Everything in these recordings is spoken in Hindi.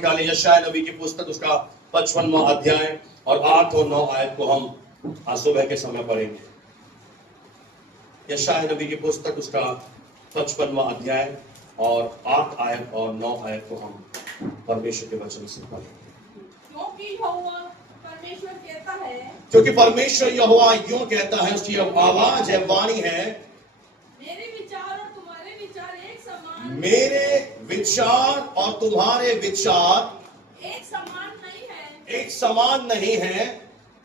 निकालें यशायाह नबी की पुस्तक उसका 55वां अध्याय और 8 और 9 आयत को हम आज सुबह के समय पढ़ेंगे। यशायाह नबी की पुस्तक उसका 55वां अध्याय और 8 आयत और 9 आयत को हम परमेश्वर के वचन से पढ़ेंगे। क्योंकि परमेश्वर यहोवा यूं कहता है, उसकी आवाज है, वाणी है, मेरे विचार और तुम्हारे विचार एक समान, मेरे विचार और तुम्हारे विचार एक समान नहीं है, एक समान नहीं है,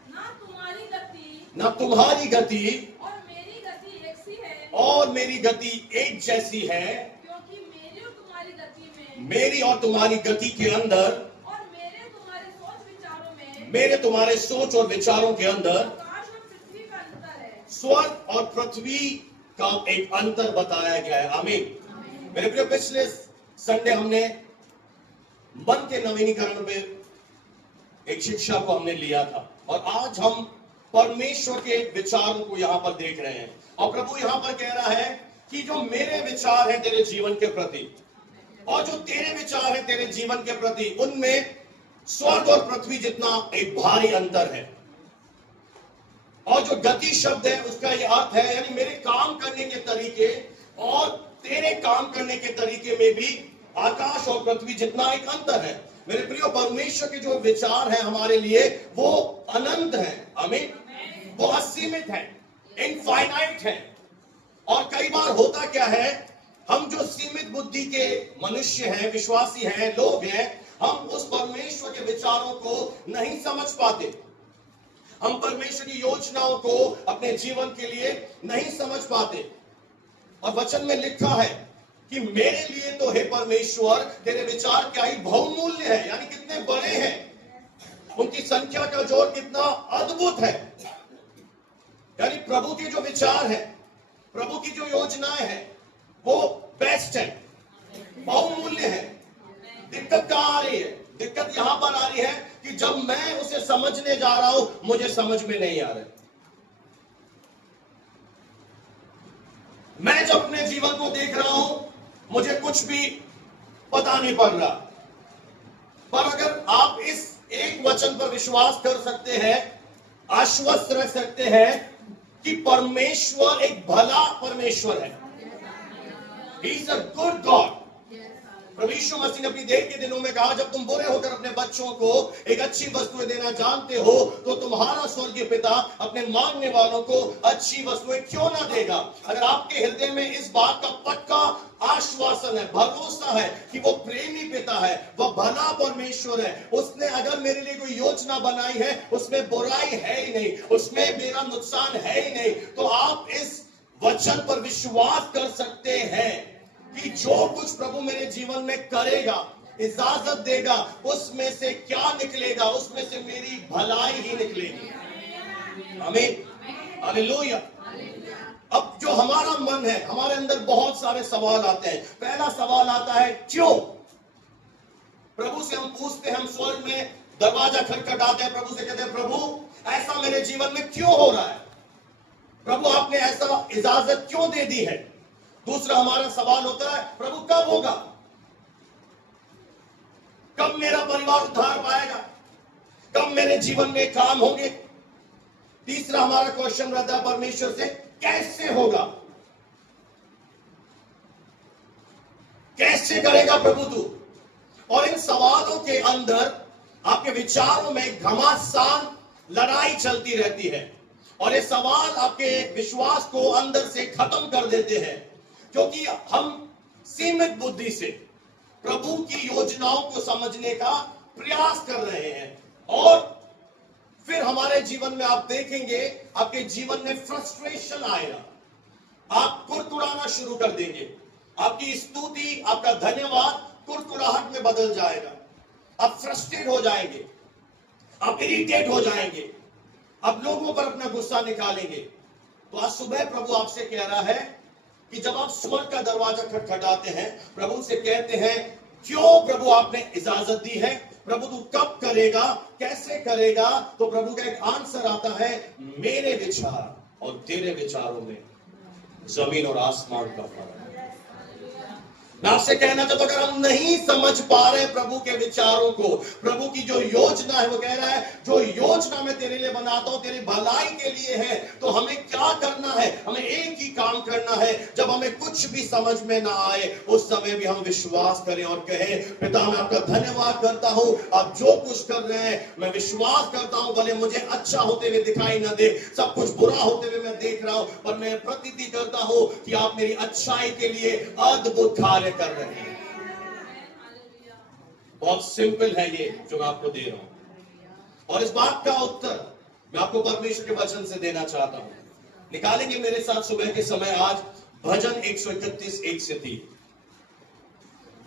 ना तुम्हारी गति न तुम्हारी गति और मेरी गति एक सी है, और मेरी गति एक जैसी है, क्योंकि मेरी और तुम्हारी गति में, मेरी और तुम्हारी गति के अंदर और मेरे तुम्हारे सोच विचारों में, मेरे तुम्हारे सोच और विचारों के अंदर आकाश और पृथ्वी का अंतर है। स्वर्ग और पृथ्वी का एक अंतर बताया गया है। आमीन। मेरे प्रिय, पिछले संडे हमने मन के नवीनीकरण पे एक शिक्षा को हमने लिया था और आज हम परमेश्वर के विचारों को यहां पर देख रहे हैं। और प्रभु यहां पर कह रहा है कि जो मेरे विचार हैं तेरे जीवन के प्रति और जो तेरे विचार हैं तेरे जीवन के प्रति, उनमें स्वर्ग और पृथ्वी जितना एक भारी अंतर है। और जो गति शब्द है उसका यह अर्थ है, यानी मेरे काम करने के तरीके और तेरे काम करने के तरीके में भी आकाश और पृथ्वी जितना एक अंतर है। मेरे प्रियो, परमेश्वर के जो विचार हैं हमारे लिए वो अनंत हैं। आमीन। वो असीमित हैं, इनफाइनाइट हैं। और कई बार होता क्या है, हम जो सीमित बुद्धि के मनुष्य हैं, विश्वासी हैं, लोग हैं, हम उस परमेश्वर के विचारों को नहीं समझ पाते। हम परमेश्वर की योजनाओं को अपने जीवन के लिए नहीं समझ पाते। और वचन में लिखा है कि मेरे लिए तो हे परमेश्वर तेरे विचार क्या ही बहुमूल्य है, यानी कितने बड़े हैं, उनकी संख्या का जोर कितना अद्भुत है। यानी प्रभु के जो विचार है, प्रभु की जो योजनाएं हैं वो बेस्ट है, बहुमूल्य है। दिक्कत कहां आ रही है? दिक्कत यहां पर आ रही है कि जब मैं उसे समझने जा रहा हूं मुझे समझ में नहीं आ रहा। मैं जब अपने जीवन को देख रहा हूं मुझे कुछ भी पता नहीं पड़ रहा। पर अगर आप इस एक वचन पर विश्वास कर सकते हैं, आश्वस्त रह सकते हैं कि परमेश्वर एक भला परमेश्वर है, He is a good God। प्रभु यीशु मसीह ने अपनी देर के दिनों में कहा, जब तुम बुरे होकर अपने बच्चों को एक अच्छी वस्तुएं देना जानते हो तो तुम्हारा स्वर्गीय पिता अपने मांगने वालों को अच्छी वस्तुएं क्यों ना देगा। अगर आपके हृदय में इस बात का पक्का आश्वासन है, भरोसा है कि वो प्रेमी पिता है, वह भला परमेश्वर है, उसने अगर मेरे लिए कोई योजना बनाई है उसमें बुराई है ही नहीं, उसमें मेरा नुकसान है ही नहीं, तो आप इस वचन पर विश्वास कर सकते हैं कि जो कुछ प्रभु मेरे जीवन में करेगा, इजाजत देगा, उसमें से क्या निकलेगा? उसमें से मेरी भलाई ही निकलेगी। आमीन, हालेलुया। अब जो हमारा मन है, हमारे अंदर बहुत सारे सवाल आते हैं। पहला सवाल आता है क्यों? प्रभु से हम पूछते हैं, हम स्वर्ग में दरवाजा खटखटाते हैं, प्रभु से कहते हैं, प्रभु ऐसा मेरे जीवन में क्यों हो रहा है? प्रभु आपने ऐसा इजाजत क्यों दे दी है? दूसरा हमारा सवाल होता है, प्रभु कब होगा? कब मेरा परिवार उद्धार पाएगा? कब मेरे जीवन में काम होंगे? तीसरा हमारा क्वेश्चन रहता है परमेश्वर से, कैसे होगा? कैसे करेगा प्रभु तू? और इन सवालों के अंदर आपके विचारों में घमासान लड़ाई चलती रहती है और ये सवाल आपके विश्वास को अंदर से खत्म कर देते हैं, क्योंकि हम सीमित बुद्धि से प्रभु की योजनाओं को समझने का प्रयास कर रहे हैं। और फिर हमारे जीवन में आप देखेंगे, आपके जीवन में फ्रस्ट्रेशन आएगा, आप कुड़कुड़ाना शुरू कर देंगे, आपकी स्तुति, आपका धन्यवाद कुड़कुड़ाहट में बदल जाएगा, आप फ्रस्ट्रेट हो जाएंगे, आप इरिटेट हो जाएंगे, आप लोगों पर अपना गुस्सा निकालेंगे। तो आज सुबह प्रभु आपसे कह रहा है कि जब आप स्वर्ग का दरवाजा खटखटाते हैं, प्रभु से कहते हैं, क्यों प्रभु आपने इजाजत दी है? प्रभु तू कब करेगा, कैसे करेगा? तो प्रभु का एक आंसर आता है, मेरे विचार और तेरे विचारों में जमीन और आसमान का फर्क है। मैं आपसे कहना चाहता हूं, अगर हम नहीं समझ पा रहे प्रभु के विचारों को, प्रभु की जो योजना है, वो कह रहा है जो योजना मैं तेरे लिए बनाता हूं तेरी भलाई के लिए है, तो हमें क्या करना है? हमें एक ही काम करना है। जब हमें कुछ भी समझ में ना आए उस समय भी हम विश्वास करें और कहें, पिता मैं आपका धन्यवाद करता हूं, आप जो कुछ कर रहे हैं मैं विश्वास करता हूं, भले मुझे अच्छा होते हुए दिखाई ना दे, सब कुछ बुरा होते हुए मैं देख रहा हूं, पर मैं प्रतीति करता हूं कि आप मेरी अच्छाई के लिए अद्भुत कार्य कर रहे हैं। बहुत सिंपल है ये जो मैं आपको दे रहा हूं, और इस बात का उत्तर मैं आपको परमेश्वर के वचन से देना चाहता हूं। निकालेंगे मेरे साथ सुबह के समय आज भजन 131 1 से 3,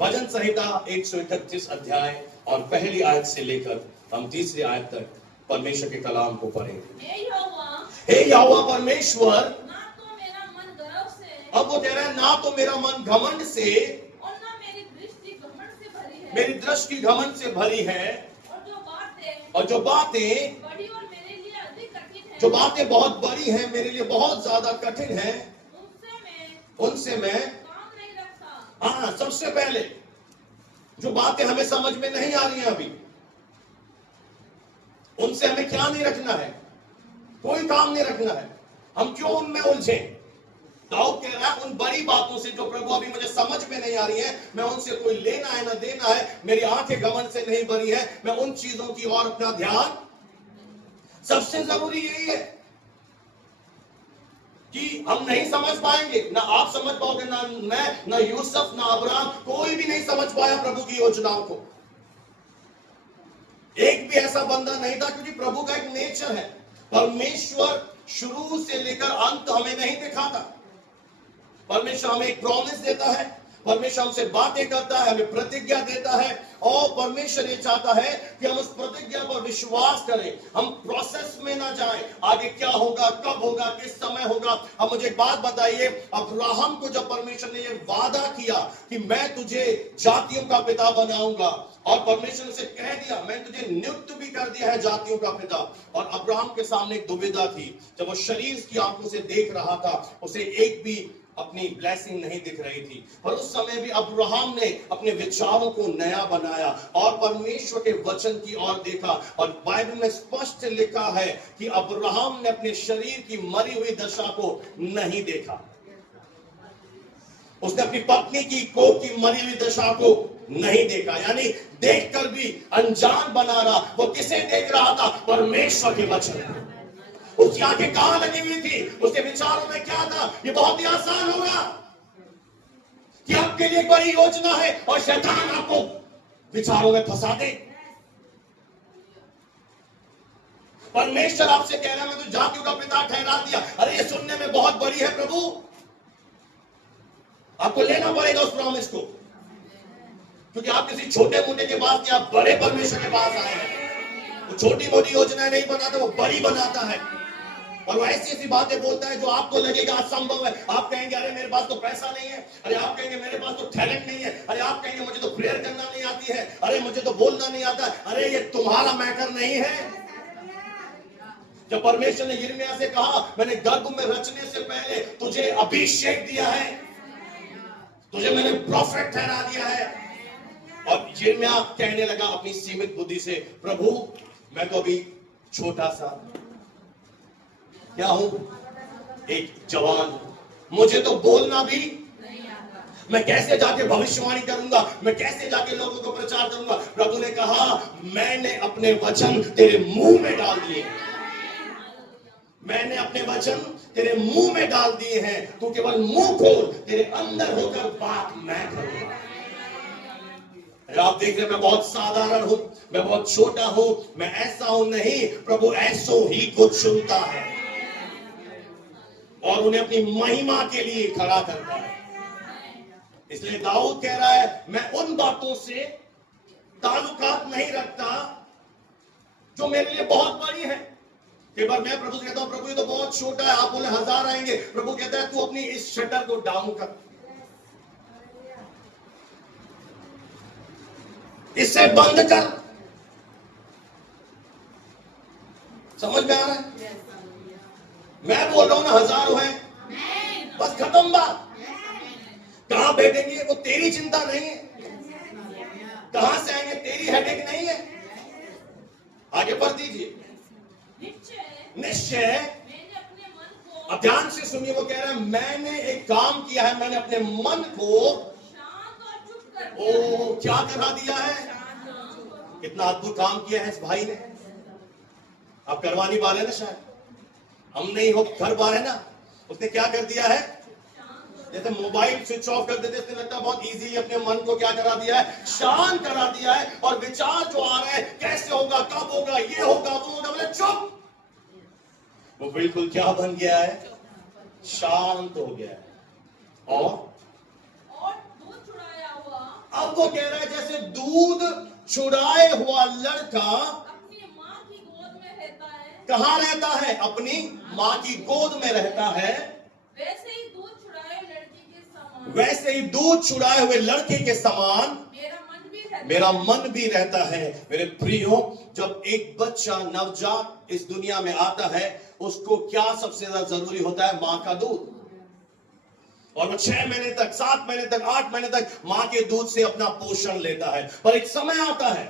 भजन संहिता 131 अध्याय और पहली आयत से लेकर हम तीसरी आयत तक परमेश्वर के कलाम को पढ़ेंगे। हे यहोवा परमेश्वर, ना तो मेरा मन गर्व से, अब वो कह रहा है ना तो मेरा मन घमंड से, और ना मेरी दृष्टि घमंड से भरी है, मेरी दृष्टि घमंड से भरी है, और जो बातें बड़ी और मेरे लिए अधिक कठिन है, जो बातें बहुत बड़ी हैं, मेरे लिए बहुत ज्यादा कठिन है, उनसे मैं काम नहीं रखता। हाँ, सबसे पहले जो बातें हमें समझ में नहीं आ रही हैं अभी, उनसे हमें क्या नहीं रखना है? कोई काम नहीं रखना है। हम क्यों उनमें उलझे? दाऊद कह रहा है उन बड़ी बातों से जो प्रभु अभी मुझे समझ में नहीं आ रही है, मैं उनसे कोई लेना है ना देना है, मेरी आंखें घमंड से नहीं भरी है, मैं उन चीजों की ओर अपना ध्यान, सबसे जरूरी यही है कि हम नहीं समझ पाएंगे, ना आप समझ पाओगे, ना मैं, ना यूसुफ, ना अब्राहम, कोई भी नहीं समझ पाया प्रभु की योजनाओं को। एक भी ऐसा बंदा नहीं था, क्योंकि प्रभु का एक नेचर है, परमेश्वर शुरू से लेकर अंत हमें नहीं दिखाता। परमेश्वर हमें एक प्रॉमिस देता है, परमेश्वर हमसे बातें करता है, हमें प्रतिज्ञा देता है, और परमेश्वर ये चाहता है कि हम उस प्रतिज्ञा पर विश्वास करें, हम प्रोसेस में ना जाएं, आगे क्या होगा, कब होगा, किस समय होगा। अब मुझे एक बात बताइए, अब्राहम को जब परमेश्वर ने ये वादा किया कि मैं तुझे जातियों का पिता बनाऊंगा, और परमेश्वर ने उसे कह दिया मैं तुझे नियुक्त भी कर दिया है जातियों का पिता, और अब्राहम के सामने एक दुविधा थी, जब वो शरीर की आंखों से देख रहा था, उसे एक भी अपनी ब्लेसिंग नहीं दिख रही थी, पर उस समय भी अब्राहम ने अपने विचारों को नया बनाया और परमेश्वर के वचन की ओर देखा। और बाइबल में स्पष्ट लिखा है कि अब्राहम ने अपने शरीर की मरी हुई दशा को नहीं देखा, उसने अपनी पत्नी की कोख की मरी हुई दशा को नहीं देखा, यानी देखकर भी अनजान बना रहा। वो किसे देख रहा था? परमेश्वर के वचन को। उसकी आंखें कहां लगी हुई थी? उसके विचारों में क्या था? ये बहुत ही आसान होगा कि आपके लिए एक बड़ी योजना है और शैतान आपको विचारों में फंसा दे। परमेश्वर आपसे कह रहा है मैं तो जातियों का पिता ठहरा दिया। अरे ये सुनने में बहुत बड़ी है प्रभु, आपको लेना पड़ेगा उस प्रॉमिस को, क्योंकि आप किसी छोटे मोटे के पास नहीं, आप बड़े परमेश्वर के पास आए हैं। वो छोटी मोटी योजना नहीं बनाता, वो बड़ी बनाता है, और वो ऐसी ऐसी बातें बोलता है जो आपको लगेगा असंभव है। आप कहेंगे अरे मेरे पास तो पैसा नहीं है, अरे आप कहेंगे मेरे पास तो टैलेंट नहीं है, अरे आप कहेंगे मुझे तो प्रेयर करना नहीं आती है, अरे मुझे तो बोलना नहीं आता। अरे ये तुम्हारा मैटर नहीं है। जब परमेश्वर ने यिर्मयाह से कहा मैंने गर्भ में रचने से पहले तुझे अभिषेक दिया है, तुझे मैंने प्रॉफिट ठहरा दिया है, और यिर्मयाह कहने लगा अपनी सीमित बुद्धि से, प्रभु मैं तो अभी छोटा सा क्या हूं, एक जवान हूं, मुझे तो बोलना भी नहीं आता, मैं कैसे जाके भविष्यवाणी करूंगा, मैं कैसे जाके लोगों को प्रचार करूंगा। प्रभु ने कहा मैंने अपने वचन तेरे मुंह में डाल दिए, मैंने अपने वचन तेरे मुंह में डाल दिए हैं, तू केवल मुंह खोल, तेरे अंदर होकर बात मैं करूंगा। आप देख रहे हैं मैं बहुत साधारण हूं, मैं बहुत छोटा हूं, मैं ऐसा हूं, नहीं, प्रभु ऐसो ही कुछ चुनता है और उन्हें अपनी महिमा के लिए खड़ा करता है। इसलिए दाऊद कह रहा है मैं उन बातों से ताल्लुकात नहीं रखता जो मेरे लिए बहुत बड़ी है। कई बार मैं प्रभु से कहता हूं प्रभु ये तो बहुत छोटा है, आप बोले 1000 आएंगे, प्रभु कहता है तू अपनी इस शटर को डाउन कर, इसे बंद कर। समझ में आ रहा है? मैं बोल रहा हूं ना 1000 है, बस खत्म बात। कहां बैठेंगे वो तेरी चिंता नहीं है, कहां से आएंगे तेरी हेडेक नहीं है। आगे बढ़ दीजिए। निश्चय मैंने अपने मन को अब ध्यान से सुनिए, वो कह रहा है मैंने एक काम किया है, मैंने अपने मन को शांत और चुप कर दिया है। क्या करा दिया है। कितना अद्भुत काम किया है इस भाई ने। आप करवाने वाले ना, शायद हम नहीं हो घर वाले ना। उसने क्या कर दिया है, जैसे मोबाइल स्विच ऑफ कर देते, इसने लगता है बहुत इजी, अपने मन को क्या करा दिया है, शांत करा दिया है। और विचार जो आ रहा है कैसे होगा, कब होगा, ये होगा, वो होगा, बोले चुप। वो बिल्कुल क्या बन गया है, शांत हो गया है। और दूध छुड़ाया हुआ अब वो कह रहा है जैसे दूध छुड़ाए हुआ लड़का अपनी माँ की गोद में रहता है, कहां रहता है, अपनी माँ की गोद में रहता है, वैसे ही दूध छुड़ाए लड़की के समान वैसे ही दूध छुड़ाए हुए लड़के के समान मेरा मन भी रहता है। मेरे प्रियो, जब एक बच्चा नवजात इस दुनिया में आता है, उसको क्या सबसे ज्यादा जरूरी होता है, माँ का दूध। और वो 6 महीने तक, 7 महीने तक, 8 महीने तक माँ के दूध से अपना पोषण लेता है। पर एक समय आता है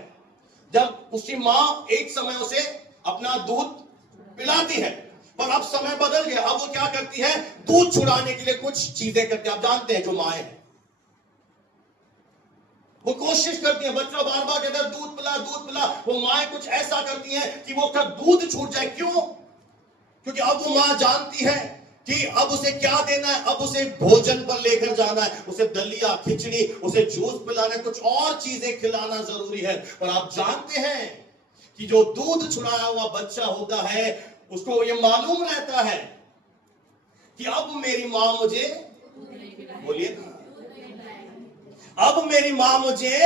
जब उसकी माँ एक समय उसे अपना दूध पिलाती है, पर अब समय बदल गया। अब वो क्या करती है, दूध छुड़ाने के लिए कुछ चीजें करती है। आप जानते हैं जो माएं हैं, वो कोशिश करती है, बच्चा बार बार कहता है दूध पिला, दूध पिला। वो माएं कुछ ऐसा करती हैं कि वो उसका दूध छूट जाए। क्यों? क्योंकि अब वो मां जानती है कि अब उसे क्या देना है, अब उसे भोजन पर लेकर जाना है, उसे दलिया, खिचड़ी, उसे जूस पिलाना है, कुछ और चीजें खिलाना जरूरी है। पर आप जानते हैं कि जो दूध छुड़ाया हुआ बच्चा होता है, उसको ये मालूम रहता है कि अब मेरी मां मुझे, बोलिए, अब मेरी मां मुझे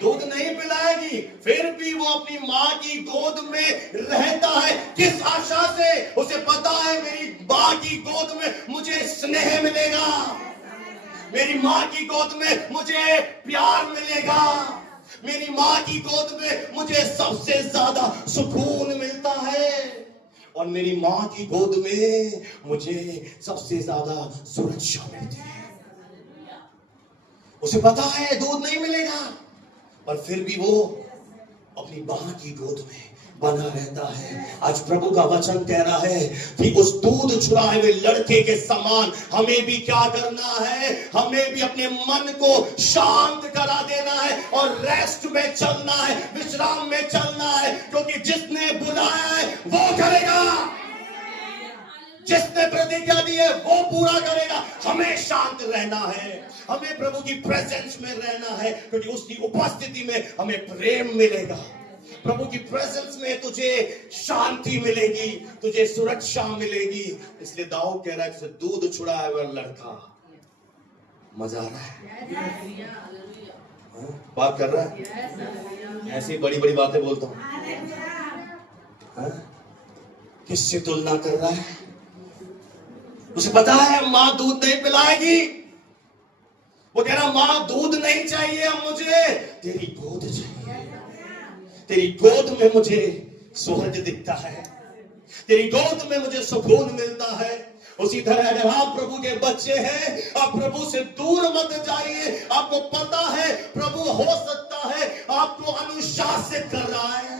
दूध नहीं पिलाएगी। फिर भी वो अपनी मां की गोद में रहता है। किस आशा से? उसे पता है मेरी मां की गोद में मुझे स्नेह मिलेगा, मेरी मां की गोद में मुझे प्यार मिलेगा, मेरी मां की गोद में मुझे सबसे ज्यादा सुकून मिलता है, और मेरी मां की गोद में मुझे सबसे ज्यादा सुरक्षा मिलती है। उसे पता है दूध नहीं मिलेगा, पर फिर भी वो अपनी मां की गोद में बना रहता है। आज प्रभु का वचन कह रहा है कि उस दूध छुड़ाए हुए लड़के के समान हमें भी क्या करना है, हमें भी अपने मन को शांत करा देना है और रेस्ट में चलना है, विश्राम में चलना है। क्योंकि जिसने बुलाया है वो करेगा, जिसने प्रतिज्ञा दी है वो पूरा करेगा। हमें शांत रहना है, हमें प्रभु की प्रेजेंस में रहना है, क्योंकि उसकी उपस्थिति में हमें प्रेम मिलेगा। प्रभु की प्रेजेंस में तुझे शांति मिलेगी, तुझे सुरक्षा मिलेगी। इसलिए दाऊद कह रहा है, दूध छुड़ाया हुआ लड़का, मजा आ रहा है, बात कर रहा है, ऐसी बड़ी बड़ी बातें बोलता हूं, किससे तुलना कर रहा है? उसे पता है मां दूध नहीं पिलाएगी। वो कह रहा मां दूध नहीं चाहिए अब मुझे, तेरी गोद चाहिए, तेरी गोद में मुझे स्वर्ग दिखता है, तेरी गोद में मुझे सुकून मिलता है। उसी तरह अगर आप प्रभु के बच्चे हैं, आप प्रभु से दूर मत जाइए। आपको पता है प्रभु हो सकता है आपको अनुशासित कर रहा है,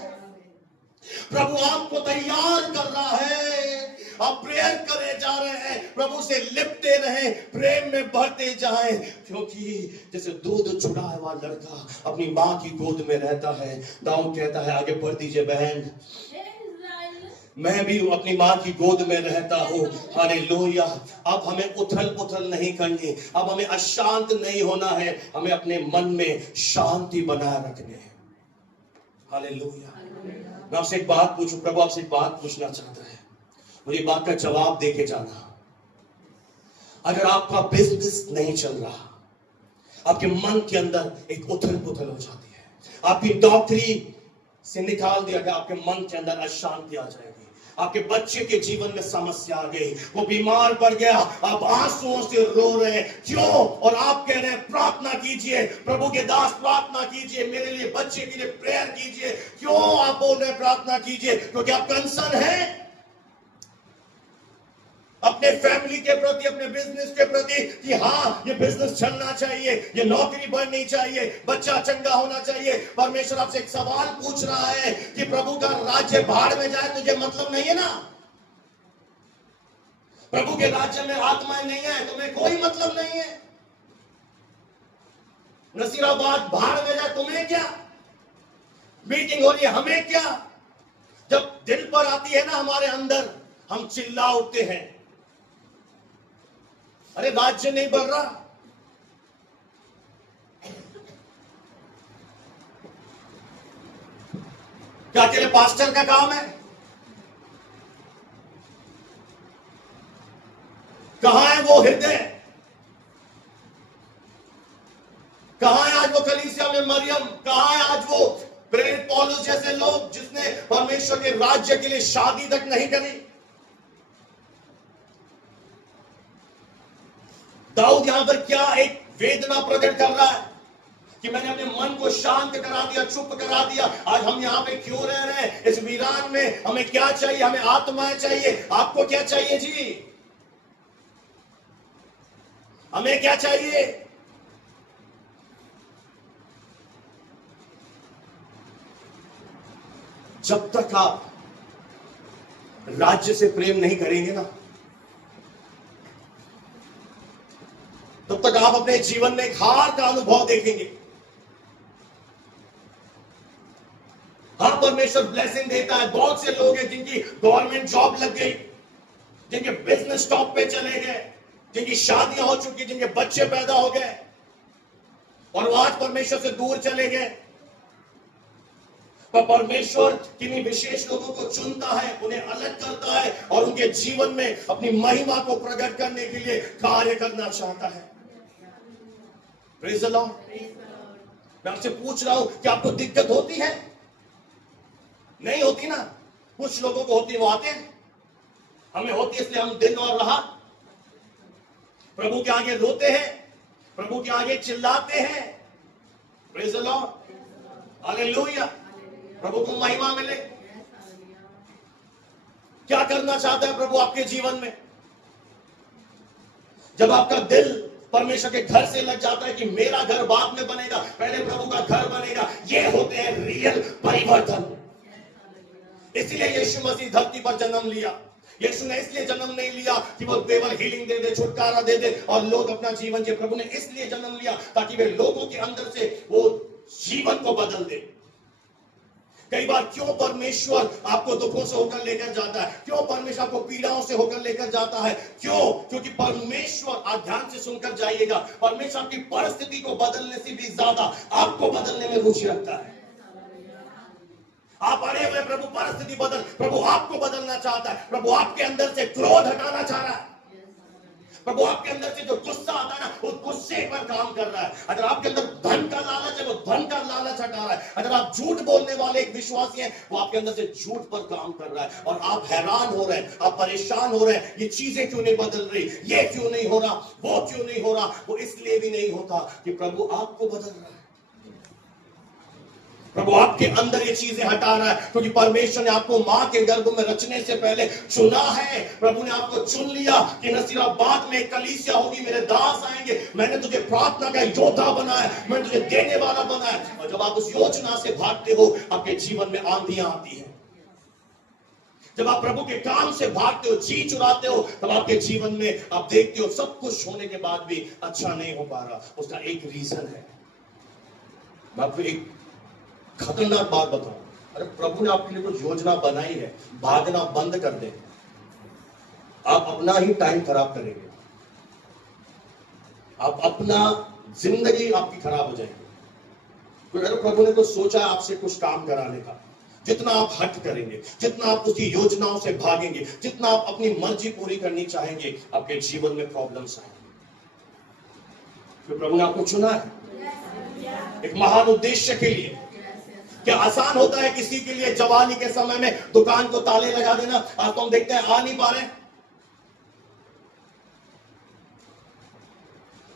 प्रभु आपको तैयार कर रहा है। आप प्रेयर करे जा रहे हैं, प्रभु से लिपटे रहे, प्रेम में बढ़ते जाएं, क्योंकि जैसे दूध छुड़ाया हुआ लड़का अपनी मां की गोद में रहता है। दाऊद कहता है, आगे बढ़ दीजिए बहन, मैं भी अपनी मां की गोद में रहता हूं। हालेलुया। अब हमें उथल पुथल नहीं करनी, अब हमें अशांत नहीं होना है, हमें अपने मन में शांति बनाए रखनी है। हालेलुया। मैं आपसे एक बात पूछूं, प्रभु आपसे एक बात पूछना चाहता है, मुझे बात का जवाब देके जाना। अगर आपका बिजनेस नहीं चल रहा, आपके मन के अंदर एक उथल पुथल हो जाती है, आपकी नौकरी से निकाल दिया गया, आपके मन के अंदर अशांति आ जाएगी, आपके बच्चे के जीवन में समस्या आ गई, वो बीमार पड़ गया, आप आंसुओं से रो रहे हैं, क्यों? और आप कह रहे हैं प्रार्थना कीजिए, प्रभु के दास प्रार्थना कीजिए, मेरे लिए, बच्चे के लिए प्रेयर कीजिए। क्यों आप बोल रहे हैं प्रार्थना कीजिए? क्योंकि आप कंसर्न हैं, आप अपने फैमिली के प्रति, अपने बिजनेस के प्रति कि हाँ ये बिजनेस चलना चाहिए, ये नौकरी बढ़नी चाहिए, बच्चा चंगा होना चाहिए। परमेश्वर आपसे एक सवाल पूछ रहा है कि प्रभु का राज्य भाड़ में जाए तुझे मतलब नहीं है ना? प्रभु के राज्य में आत्माएं नहीं है, तुम्हें कोई मतलब नहीं है। नसीराबाद भाड़ में जाए तुम्हें क्या? मीटिंग हो रही है हमें क्या? जब दिल पर आती है ना हमारे अंदर, हम चिल्ला उठते हैं, अरे राज्य नहीं बढ़ रहा। क्या अकेले पास्टर का काम है? कहां है वो हृदय? कहां है आज वो कलीसिया में मरियम? कहां है आज वो प्रेरित पौलुस जैसे लोग जिसने परमेश्वर के राज्य के लिए शादी तक नहीं करी? दाऊद यहां पर क्या एक वेदना प्रकट कर रहा है कि मैंने अपने मन को शांत करा दिया, चुप करा दिया। आज हम यहां पे क्यों रह रहे हैं इस वीरान में? हमें क्या चाहिए? हमें आत्माएं चाहिए। आपको क्या चाहिए जी? हमें क्या चाहिए? जब तक आप राज्य से प्रेम नहीं करेंगे ना, तब तक आप अपने जीवन में एक हार का अनुभव देखेंगे। हाँ, परमेश्वर ब्लेसिंग देता है। बहुत से लोग हैं जिनकी गवर्नमेंट जॉब लग गई, जिनके बिजनेस टॉप पे चले गए, जिनकी शादियां हो चुकी, जिनके बच्चे पैदा हो गए और वो आज परमेश्वर से दूर चले गए। पर परमेश्वर किन्हीं विशेष लोगों को चुनता है, उन्हें अलग करता है और उनके जीवन में अपनी महिमा को प्रकट करने के लिए कार्य करना चाहता है। Praise the Lord. मैं आपसे पूछ रहा हूं कि आपको दिक्कत होती है? नहीं होती ना? कुछ लोगों को होती, वो आते हैं। हमें होती है इसलिए हम दिन और रात प्रभु के आगे रोते हैं, प्रभु के आगे चिल्लाते हैं। Praise the Lord, hallelujah. प्रभु को महिमा मिले। क्या करना चाहता है प्रभु आपके जीवन में? जब आपका दिल परमेश्वर के घर से लग जाता है कि मेरा घर बाद में बनेगा, पहले प्रभु का घर बनेगा, ये होते हैं रियल परिवर्तन। इसीलिए यीशु मसीह धरती पर जन्म लिया। यीशु ने इसलिए जन्म नहीं लिया कि वो केवल हीलिंग दे दे, छुटकारा दे दे और लोग अपना जीवन जिए। प्रभु ने इसलिए जन्म लिया ताकि वे लोगों के अंदर से वो जीवन को बदल दे। कई बार क्यों परमेश्वर आपको दुखों से होकर लेकर जाता है? क्यों परमेश्वर आपको पीड़ाओं से होकर लेकर जाता है? क्यों? क्योंकि परमेश्वर, आप ध्यान से सुनकर जाइएगा, परमेश्वर आपकी परिस्थिति को बदलने से भी ज्यादा आपको बदलने में रुचि रखता है। आप अड़े हुए प्रभु परिस्थिति बदल, प्रभु आपको बदलना चाहता है। प्रभु आपके अंदर से क्रोध हटाना चाह रहा है। प्रभु आपके अंदर से जो गुस्सा आता है ना, उस गुस्से पर काम कर रहा है। अगर आपके अंदर धन का लालच है, वो धन का लालच हटा रहा है। अगर आप झूठ बोलने वाले एक विश्वासी हैं, वो आपके अंदर से झूठ पर काम कर रहा है। और आप हैरान हो रहे हैं, आप परेशान हो रहे हैं, ये चीजें क्यों नहीं बदल रही, ये क्यों नहीं हो रहा, वो क्यों नहीं हो रहा। वो इसलिए भी नहीं होता कि प्रभु आपको बदल रहा है। प्रभु आपके अंदर ये चीजें हटा रहा है, क्योंकि परमेश्वर ने आपको मां के गर्भ में रचने से पहले चुना है। प्रभु ने आपको चुन लिया कि नसीराबाद में एक कलीसिया होगी, मेरे दास आएंगे, मैंने तुझे प्रार्थना का योद्धा बनाया, मैंने तुझे देने वाला बनाया। और जब आप उस योजना से भागते हो, आपके जीवन में आंधियां आती है। जब आप प्रभु के काम से भागते हो, जी चुराते हो, तब आपके जीवन में आप देखते हो सब कुछ होने के बाद भी अच्छा नहीं हो पा रहा। उसका एक रीजन है। मैं आपको एक खतरनाक बात बताऊं, अरे प्रभु ने आपके लिए कुछ योजना बनाई है, भागना बंद कर दे, आप अपना ही टाइम खराब करेंगे, आप अपना जिंदगी आपकी खराब हो जाएगी। अरे प्रभु ने तो सोचा आपसे कुछ काम कराने का, जितना आप हट करेंगे, जितना आप उसकी योजनाओं से भागेंगे, जितना आप अपनी मर्जी पूरी करनी चाहेंगे, आपके जीवन में प्रॉब्लम्स आएंगे। तो प्रभु ने आपको चुना है एक महान उद्देश्य के लिए। क्या आसान होता है किसी के लिए जवानी के समय में दुकान को ताले लगा देना? आज तो हम देखते हैं आ नहीं पा रहे।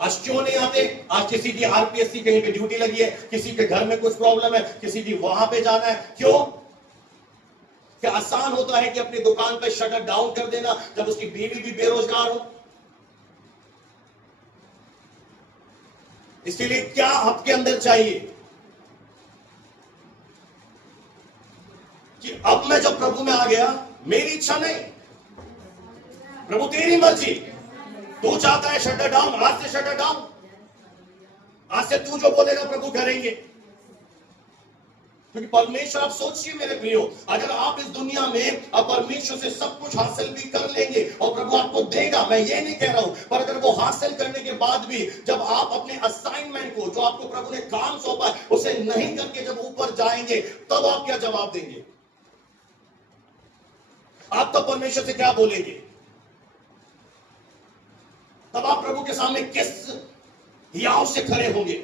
आज क्यों नहीं आते? आज किसी की आरपीएससी कहीं पे ड्यूटी लगी है, किसी के घर में कुछ प्रॉब्लम है, किसी की वहां पे जाना है। क्यों? क्या आसान होता है कि अपनी दुकान पे शटर डाउन कर देना जब उसकी बीवी भी बेरोजगार हो? इसके लिए क्या आपके अंदर चाहिए कि अब मैं जब प्रभु में आ गया, मेरी इच्छा नहीं, प्रभु तेरी मर्जी। तू चाहता है शटर डाउन, आज से शटर डाउन, आज से तू जो बोलेगा प्रभु करेंगे। क्योंकि परमेश्वर, आप सोचिए मेरे प्रियो, अगर आप इस दुनिया में अब परमेश्वर से सब कुछ हासिल भी कर लेंगे और प्रभु आपको देगा, मैं ये नहीं कह रहा हूं, पर अगर वो हासिल करने के बाद भी जब आप अपने असाइनमेंट को, जो आपको प्रभु ने काम सौंपा है, उसे नहीं करके जब ऊपर जाएंगे, तब आप क्या जवाब देंगे? आप तब परमेश्वर से क्या बोलेंगे? तब आप प्रभु के सामने किस हियाव से खड़े होंगे?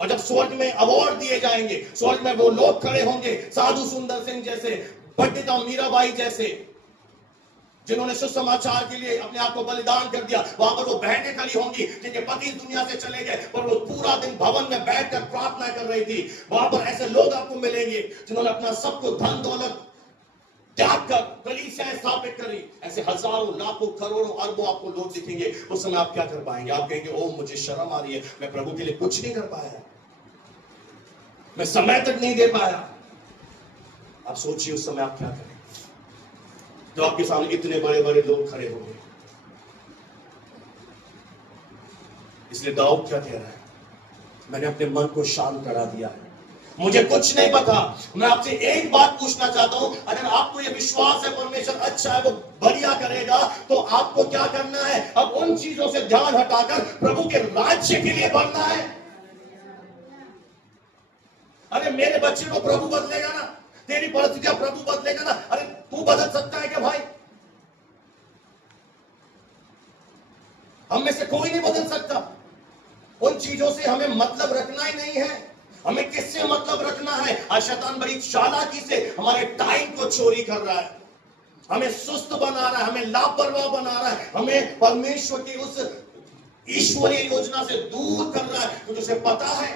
और जब स्वर्ग में अवार्ड दिए जाएंगे, स्वर्ग में वो लोग खड़े होंगे, साधु सुंदर सिंह जैसे, पंडिता मीराबाई जैसे, जिन्होंने सुसमाचार के लिए अपने आप को बलिदान कर दिया। वहां पर वो बहनें खड़ी होंगी जिनके पति इस दुनिया से चले गए, पर वो पूरा दिन भवन में बैठकर प्रार्थना कर रही थी। वहां पर ऐसे लोग आपको मिलेंगे जिन्होंने अपना सब कुछ, धन दौलत त्याग कर कलीसियाएं स्थापित करी। ऐसे हजारों, लाखों, करोड़ों, अरबों आपको लोग दिखेंगे। उस समय आप क्या कर पाएंगे? आप कहेंगे, ओह मुझे शर्म आ रही है, मैं प्रभु के लिए कुछ नहीं कर पाया, मैं समय तक नहीं दे पाया। आप सोचिए उस समय आप क्या करें जो आपके सामने इतने बड़े बड़े लोग खड़े होंगे। इसलिए दाऊद क्या कह रहा है? मैंने अपने मन को शांत करा दिया है, मुझे कुछ नहीं पता। मैं आपसे एक बात पूछना चाहता हूं, अगर आपको यह विश्वास है परमेश्वर अच्छा है, वो बढ़िया करेगा, तो आपको क्या करना है? अब उन चीजों से ध्यान हटाकर प्रभु के राज्य के लिए बढ़ना है। अरे मेरे बच्चे को प्रभु बदलेगा ना, तेरी परिस्थितियां प्रभु बदलेगा ना। अरे तू बदल सकता है क्या भाई? हम में से कोई नहीं बदल सकता। उन चीजों से हमें मतलब रखना ही नहीं है। हमें किससे मतलब रखना है? आज शैतान बड़ी चालाकी से हमारे टाइम को चोरी कर रहा है, हमें सुस्त बना रहा है, हमें लापरवाह बना रहा है, हमें परमेश्वर की उस ईश्वरीय योजना से दूर कर रहा है। क्योंकि उसे पता है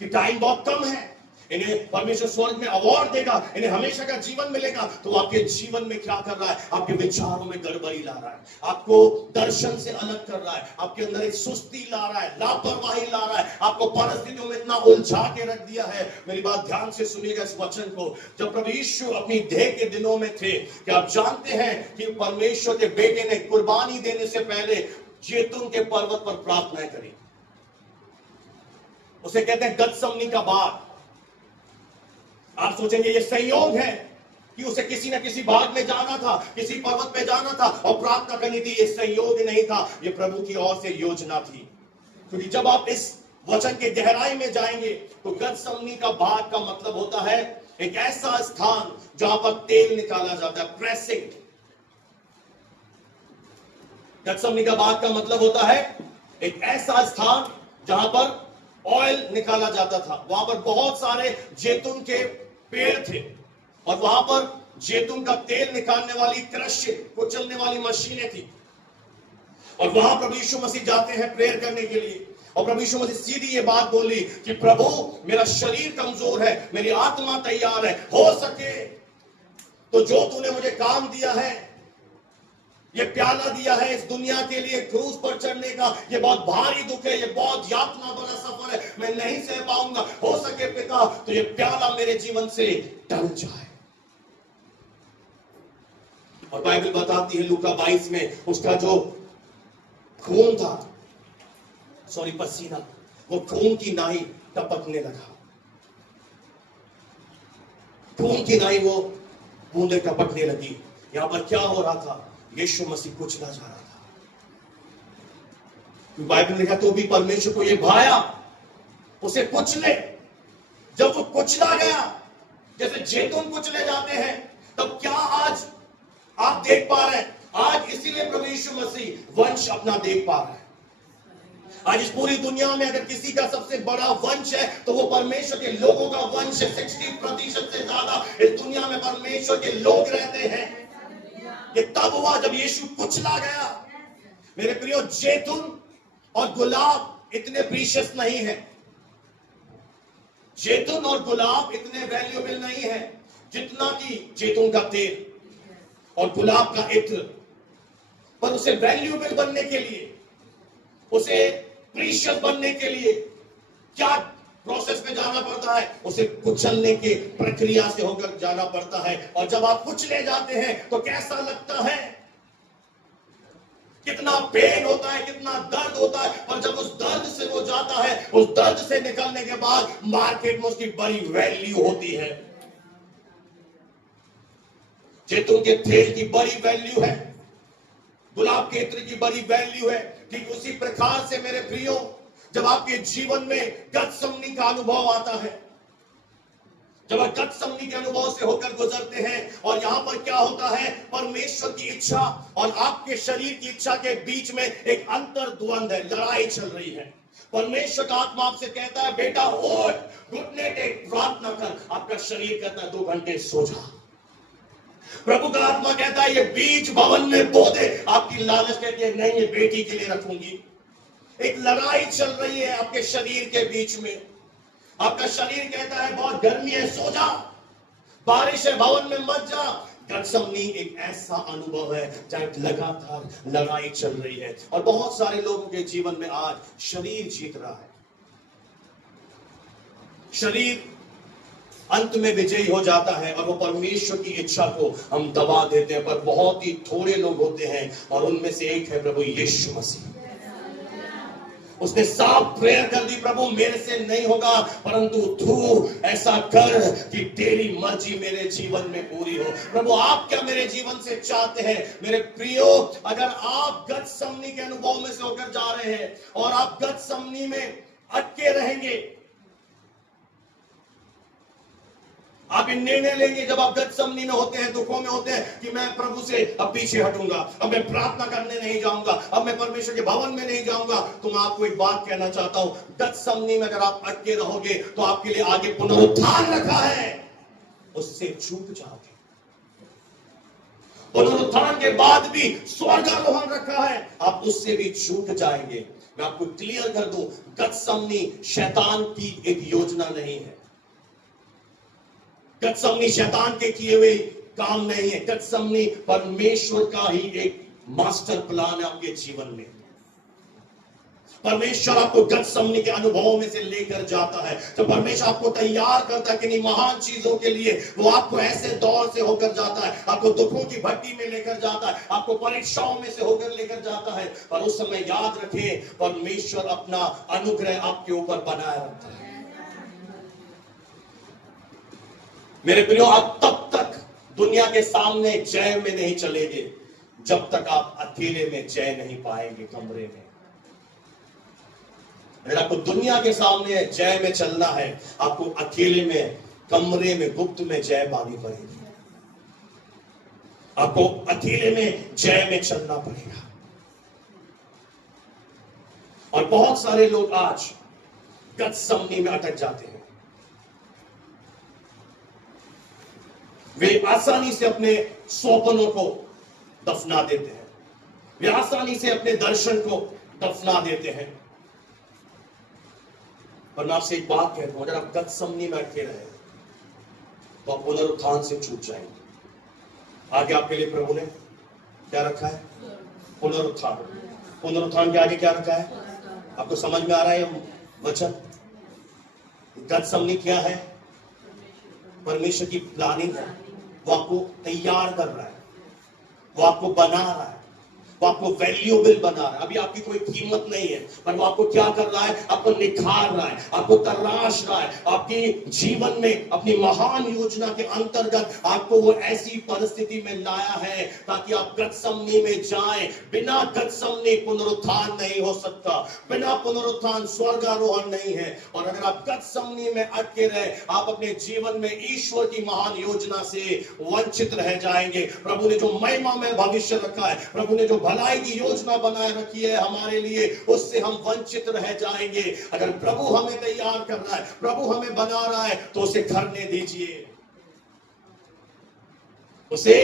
कि टाइम बहुत कम है, इन्हें परमेश्वर स्वर्ग में अवार्ड देगा, इन्हें हमेशा का जीवन मिलेगा। तो आपके जीवन में क्या कर रहा है? आपके विचारों में गड़बड़ी ला रहा है, आपको दर्शन से अलग कर रहा है, आपके अंदर एक सुस्ती ला रहा है, लापरवाही ला रहा है, आपको परिस्थितियों में इतना उलझा के रख दिया है। मेरी बात ध्यान से सुनिएगा इस वचन को। जब प्रभु यीशु अपनी देह के दिनों में थे, क्या आप जानते हैं कि परमेश्वर के बेटे ने कुर्बानी देने से पहले जैतून के पर्वत पर प्रार्थना करी? उसे कहते हैं गतसमनी का बाग। आप सोचेंगे ये संयोग है कि उसे किसी न किसी बाग में जाना था, किसी पर्वत पे जाना था और प्रार्थना करनी थी। ये संयोग नहीं था, ये प्रभु की ओर से योजना थी। क्योंकि जब आप इस वचन के गहराई में जाएंगे तो गतसमनी का बाग का मतलब होता है एक ऐसा स्थान जहां पर तेल निकाला जाता है, प्रेसिंग। गतसमनी का बाग का मतलब होता है एक ऐसा स्थान जहां पर ऑयल निकाला जाता था। वहां पर बहुत सारे जैतून के पेड़ थे और वहां पर जैतून का तेल निकालने वाली, क्रश कुचलने वाली मशीनें थी। और वहां प्रभु यीशु मसीह जाते हैं प्रेयर करने के लिए, और प्रभु यीशु मसीह सीधी ये बात बोली कि प्रभु मेरा शरीर कमजोर है, मेरी आत्मा तैयार है, हो सके तो जो तूने मुझे काम दिया है, ये प्याला दिया है इस दुनिया के लिए क्रूस पर चढ़ने का, ये बहुत भारी दुख है, ये बहुत यातना भरा सफर है, मैं नहीं सह पाऊंगा। हो सके पिता तो ये प्याला मेरे जीवन से टल जाए। और बाइबल बताती है लूका 22 में उसका जो खून था, पसीना, वो खून की नाई टपकने लगा। खून की नाई वो बूंदे टपकने लगी। यहां पर क्या हो रहा था? यीशु मसीह कुचला जा रहा था। बाइबल ने लिखा तो भी परमेश्वर को ये भाया उसे कुचले। जब वो कुचला गया, जैसे जैतून कुचले जाते हैं, तब क्या आज आप देख पा रहे हैं? आज इसीलिए प्रभु यीशु मसीह वंश अपना देख पा रहे हैं। आज इस पूरी दुनिया में अगर किसी का सबसे बड़ा वंश है तो वो परमेश्वर के लोगों का वंश है। 60% से ज्यादा इस दुनिया में परमेश्वर के लोग रहते हैं। ये तब हुआ जब यीशु कुचला गया। मेरे प्रियो, जैतून और गुलाब इतने प्रीशियस नहीं है, जैतून और गुलाब इतने वैल्यूएबल नहीं है। जितना कि जैतून का तेल और गुलाब का इत्र, पर उसे वैल्यूएबल बनने के लिए, उसे प्रीशियस बनने के लिए क्या प्रोसेस में जाना पड़ता है? उसे कुचलने के प्रक्रिया से होकर जाना पड़ता है। और जब आप कुचले जाते हैं तो कैसा लगता है? कितना पेन होता है, कितना दर्द होता है। और जब उस दर्द से वो जाता है, उस दर्द से निकलने के बाद मार्केट में उसकी बड़ी वैल्यू होती है। जैतून के तेल की बड़ी वैल्यू है, गुलाब के इत्र की बड़ी वैल्यू है। ठीक उसी प्रकार से मेरे प्रियो, जब आपके जीवन में गतसमनी का अनुभव आता है, जब आप गतसमनी के अनुभव से होकर गुजरते हैं, और यहां पर क्या होता है? परमेश्वर की इच्छा और आपके शरीर की इच्छा के बीच में एक अंतर्द्वंद है, लड़ाई चल रही है। परमेश्वर का आत्मा आपसे कहता है, बेटा उठ, घुटने टेक, प्रार्थना कर। आपका शरीर कहता है 2 घंटे सो जा। प्रभु का आत्मा कहता है, ये बीज भवन में बो दे। आपकी लालच कहती है, नहीं, ये बेटी के लिए रखूंगी। एक लड़ाई चल रही है आपके शरीर के बीच में। आपका शरीर कहता है, बहुत गर्मी है, सो जा, बारिश है, भवन में मत जा। गतसमनी एक ऐसा अनुभव है जहां लगातार लड़ाई चल रही है। और बहुत सारे लोगों के जीवन में आज शरीर जीत रहा है। शरीर अंत में विजयी हो जाता है और वो परमेश्वर की इच्छा को हम दबा देते हैं। पर बहुत ही थोड़े लोग होते हैं, और उनमें से एक है प्रभु यीशु मसीह। उसने साफ प्रेयर कर दी, प्रभु मेरे से नहीं होगा, परंतु तू ऐसा कर कि तेरी मर्जी मेरे जीवन में पूरी हो। प्रभु आप क्या मेरे जीवन से चाहते हैं? मेरे प्रियो, अगर आप गतसमनी के अनुभव में से होकर जा रहे हैं और आप गतसमनी में अटके रहेंगे, आप इन निर्णय लेंगे जब आप गतसमनी में होते हैं, दुखों में होते हैं, कि मैं प्रभु से अब पीछे हटूंगा, अब मैं प्रार्थना करने नहीं जाऊंगा, अब मैं परमेश्वर के भवन में नहीं जाऊंगा, तो मैं आपको एक बात कहना चाहता हूं, गतसमनी में अगर आप अटके रहोगे तो आपके लिए आगे पुनरुत्थान रखा है, उससे चूक जाओगे। पुनरुत्थान के बाद भी स्वर्गारोहण रखा है, आप उससे भी चूक जाएंगे। मैं आपको क्लियर कर दूं, गतसमनी शैतान की एक योजना नहीं है। गतसमनी शैतान के किए हुए काम नहीं है। गतसमनी परमेश्वर का ही एक मास्टर प्लान है आपके जीवन में। परमेश्वर आपको गतसमनी के अनुभवों में से लेकर जाता है। तो परमेश्वर आपको तैयार करता है कि नहीं महान चीजों के लिए। वो आपको ऐसे दौर से होकर जाता है, आपको दुखों की भट्टी में लेकर जाता है, आपको परीक्षाओं में से होकर लेकर जाता है। पर उस समय याद रखें, परमेश्वर अपना अनुग्रह आपके ऊपर बनाए रखता है। मेरे प्रियो, आप तब तक दुनिया के सामने जय में नहीं चलेंगे जब तक आप अकेले में जय नहीं पाएंगे कमरे में। अगर आपको दुनिया के सामने जय में चलना है, आपको अकेले में कमरे में गुप्त में जय पानी पड़ेगी। आपको अकेले में जय में चलना पड़ेगा। और बहुत सारे लोग आज गतसमनी में अटक जाते हैं। वे आसानी से अपने स्वप्नों को दफना देते हैं, वे आसानी से अपने दर्शन को दफना देते हैं। पर मैं आपसे एक बात कहता हूं, अगर आप गतसमनी में अटके रहे तो आप पुनरुत्थान से चूक जाएंगे। आगे आपके लिए प्रभु ने क्या रखा है? पुनरुत्थान। पुनरुत्थान के आगे क्या रखा है? आपको समझ में आ रहा है वचन? गतसमनी क्या है? परमेश्वर की प्लानिंग है। वो आपको तैयार कर रहा है, वो आपको बना रहा है, वो आपको वैल्यूएबल बना रहा है। अभी आपकी कोई कीमत नहीं है, पर वो आपको क्या कर रहा है? आपको निखार रहा है, आपको तराश रहा है। आपके जीवन में अपनी महान योजना के अंतर्गत आपको वो ऐसी परिस्थिति में लाया है ताकि आप गतसमनी में जाएं। बिना गतसमनी पुनरुत्थान नहीं हो सकता, बिना पुनरुत्थान स्वर्गारोहण नहीं है। और अगर आप गतसमनी में अटके रहे, आप अपने जीवन में ईश्वर की महान योजना से वंचित रह जाएंगे। प्रभु ने जो महिमा में भविष्य रखा है, प्रभु ने जो भलाई की योजना बनाए रखी है हमारे लिए, उससे हम वंचित रह जाएंगे। अगर प्रभु हमें तैयार कर रहा है, प्रभु हमें बना रहा है, तो उसे करने दीजिए, उसे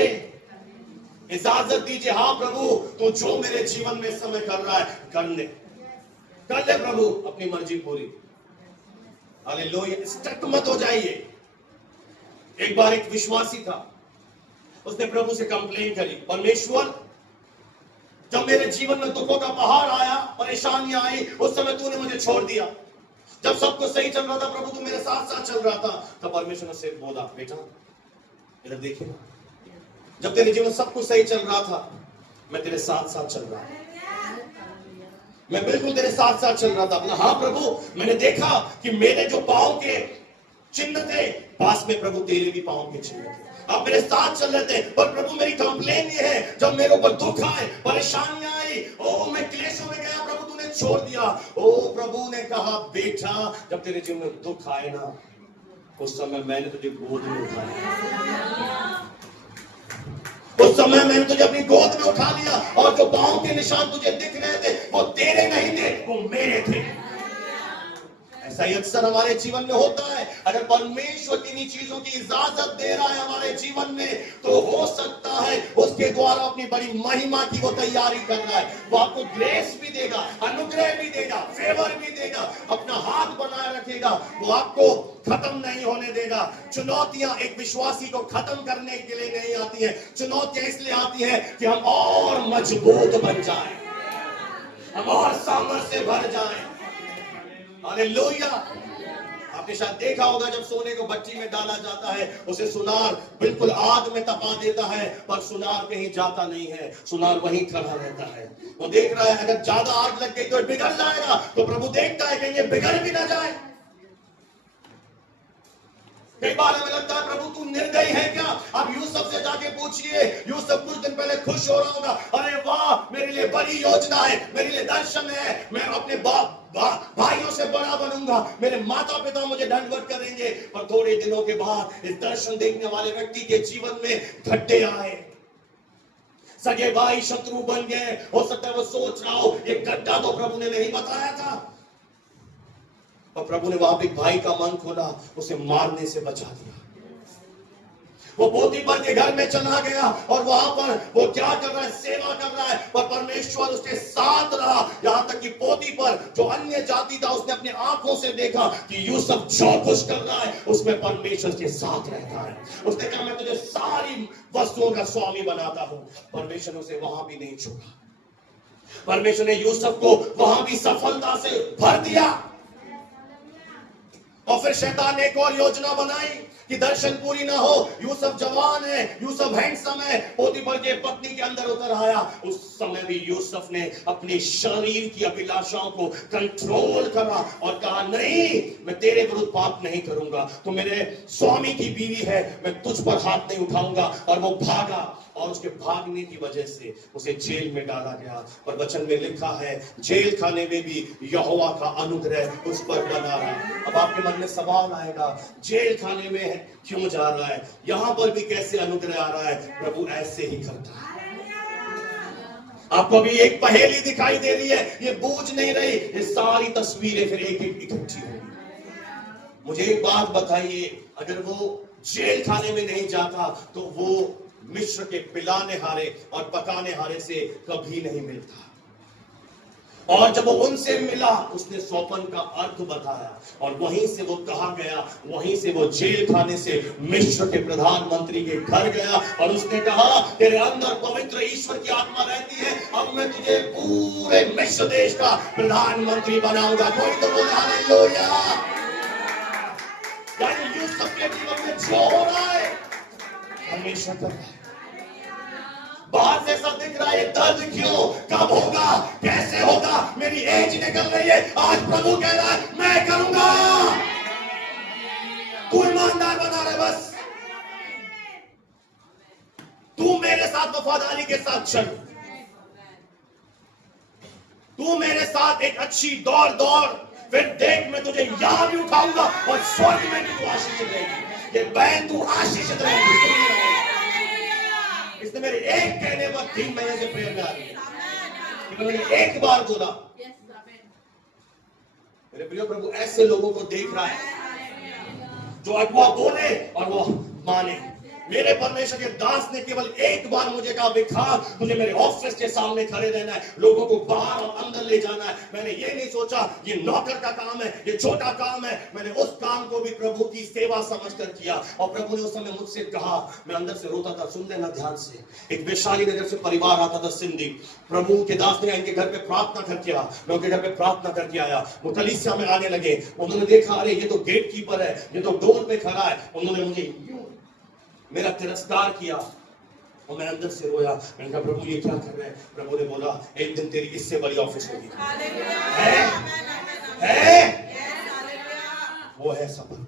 इजाजत दीजिए। हाँ प्रभु, तो जो मेरे जीवन में समय कर रहा है कर ले प्रभु, अपनी मर्जी पूरी। हालेलुया। स्टक मत हो जाइए, एक बार एक विश्वासी था, उसने प्रभु से कंप्लेन करी, परमेश्वर जब मेरे जीवन में दुखों का पहाड़ आया, परेशानियां आई, उस समय तूने मुझे छोड़ दिया। जब सब कुछ सही चल रहा था प्रभु, तू मेरे साथ साथ चल रहा था। तब परमेश्वर ने से बोला, बेटा इधर देखिए, जब तेरे जीवन सब कुछ सही चल रहा था, मैं तेरे साथ साथ चल रहा था, मैं बिल्कुल तेरे साथ साथ चल रहा था। अपना हाँ प्रभु, मैंने देखा कि मेरे जो पांव के चिन्ह थे, पास में प्रभु तेरे भी पांव के चिन्ह थे, आप मेरे साथ चल रहे थे। पर प्रभु मेरी कंप्लेन ये है, जब मेरे ऊपर दुख आए, परेशानियां आई, ओ मैं क्लेशों में गया, प्रभु तूने छोड़ दिया। ओ प्रभु ने कहा, बेटा जब तेरे जीवन में दुख आए ना, उस समय मैंने तुझे गोद में उठाया, उस समय मैंने तुझे अपनी गोद में उठा लिया, और जो पांव के निशान तुझे दिख रहे थे वो तेरे नहीं थे, वो मेरे थे। ऐसा ही अक्सर हमारे जीवन में होता है। अगर परमेश्वर किन्हीं चीजों की इजाजत दे रहा है हमारे जीवन में, तो हो सकता है उसके द्वारा अपनी बड़ी महिमा की वो तैयारी कर रहा है। वो आपको ग्रेस भी देगा, अनुग्रह भी देगा, फेवर भी देगा, अपना हाथ बनाए रखेगा, वो आपको खत्म नहीं होने देगा। चुनौतियां एक विश्वासी को खत्म करने के लिए नहीं आती हैं, चुनौतियां इसलिए आती हैं कि हम और मजबूत बन जाएं, हम और सामर्थ्य से भर जाएं। हालेलुया। आपने शायद देखा होगा, जब सोने को भट्टी में डाला जाता है, उसे सुनार बिल्कुल आग में तपा देता है, पर सुनार कहीं जाता नहीं है, सुनार वहीं खड़ा रहता है। वो देख रहा है अगर ज्यादा आग लग गई तो बिगड़ जाएगा, तो प्रभु देखता है कि ये बिगड़ भी ना जाए। कई बार हमें लगता है प्रभु तू निर्दयी है क्या? आप यूसुफ से जाके पूछिए, यूसुफ कुछ दिन पहले खुश हो रहा होगा, अरे वाह मेरे लिए बड़ी योजना है, मेरे लिए दर्शन है, मैं अपने भाइयों से बड़ा बनूंगा, मेरे माता पिता मुझे दंडवत करेंगे। पर थोड़े दिनों के बाद इस दर्शन देखने वाले व्यक्ति के जीवन में गड्ढे आए, सगे भाई शत्रु बन गए। हो सकता है वो सोच रहा हो ये गड्ढा तो प्रभु ने नहीं बताया था, और प्रभु ने वहां पे एक भाई का मन खोला, उसे मारने से बचा दिया। वो पोतीफर के घर में चला गया, और वहां पर वो क्या कर रहा है, सेवा कर रहा है, पर परमेश्वर उसके साथ रहा। यहां तक कि पोतीफर जो अन्य जाति था, उसने अपनी आंखों से देखा कि यूसुफ जो कुछ कर रहा है उसमें परमेश्वर के साथ रहता है। उसने कहा मैं तुझे सारी वस्तुओं का स्वामी बनाता हूं। परमेश्वर ने उसे वहां भी नहीं छोड़ा, परमेश्वर ने यूसुफ को वहां भी सफलता से भर दिया। और फिर शैतान ने एक और योजना बनाई कि दर्शन पूरी ना हो, यूसुफ जवान है, यूसुफ हैंडसम है, पोतीफर के पत्नी के अंदर उतर आया। उस समय भी यूसुफ ने अपने शरीर की अभिलाषाओं को कंट्रोल करा और कहा नहीं, मैं तेरे विरुद्ध पाप नहीं करूंगा, तो मेरे स्वामी की बीवी है, मैं तुझ पर हाथ नहीं उठाऊंगा। और वो भागा, और उसके भागने की वजह से उसे जेल में डाला गया। और वचन में लिखा है जेल खाने में भी यहोवा का अनुग्रह उस पर बना रहा। अब आपके मन में सवाल आएगा, जेल खाने में क्यों जा रहा है, यहां पर भी कैसे अनुग्रह आ रहा है? प्रभु ऐसे ही करता है। आपको भी एक पहेली दिखाई दे रही है, ये बूझ नहीं रही, ये सारी तस्वीरें फिर एक एक इकट्ठी होंगी। मुझे एक बात बताइए, अगर वो जेल खाने में नहीं जाता तो वो मिस्र के पिलाने हारे और पकाने हारे से कभी नहीं मिलता। और जब वो उनसे मिला, उसने सोपन का अर्थ बताया, और वहीं से वो कहा गया, वहीं से वो जेल खाने से मिस्र के प्रधानमंत्री के घर गया, और उसने कहा तेरे अंदर पवित्र ईश्वर की आत्मा रहती है, अब मैं तुझे पूरे मिस्र देश का प्रधानमंत्री बनाऊंगा। कोई तो बोले हालेलुया। यानी यूसुफ के जीवन में जो हो रहा है हमेशा कर रहा है। बाहर से सब दिख रहा है, दर्द क्यों, कब होगा, कैसे होगा, मेरी एज निकल रही है, आज प्रभु कह रहा है मैं करूंगा। तू ईमानदार बना रहे, बस तू मेरे साथ वफादारी के साथ चल, तू मेरे साथ एक अच्छी दौड़ दौड़, फिर देख मैं तुझे यहां भी उठाऊंगा और स्वर्ग में भी तू आशीषित रहेगी। ये बहन तू आशीषित रहेगी। इसने मेरे एक कहने पर 3 महीने से प्रेयर में आ रही है, मैंने एक बार बोला। मेरे प्रिय प्रभु ऐसे लोगों को देख रहा है जो अगुआ बोले और वो माने, मेरे परमेश्वर के दास ने केवल एक बार मुझे कहा, विखार तुझे मेरे ऑफिस के सामने खड़े रहना है, लोगों को बाहर और अंदर ले जाना है। मैंने ये नहीं सोचा ये नौकर का काम है, ये छोटा काम है। मैंने उस काम को भी प्रभु की सेवा समझकर किया। और प्रभु ने उस समय मुझसे कहा, मैं अंदर से रोता था, सुन लेना ध्यान से। एक वैशाली नगर से परिवार आता था, सिंधी। प्रभु के दास ने इनके घर पे प्रार्थना करके आया, मैं उनके घर पे प्रार्थना करके आया। वो कलीसिया में आने लगे। उन्होंने देखा, अरे ये तो गेट कीपर है, ये तो डोर पे खड़ा है। उन्होंने मुझे मेरा तिरस्कार किया और मैं अंदर से रोया। मैंने कहा, प्रभु ये क्या कर रहे हैं? प्रभु ने बोला, एक दिन तेरी इससे बड़ी ऑफिस होगी। है वो है सफल।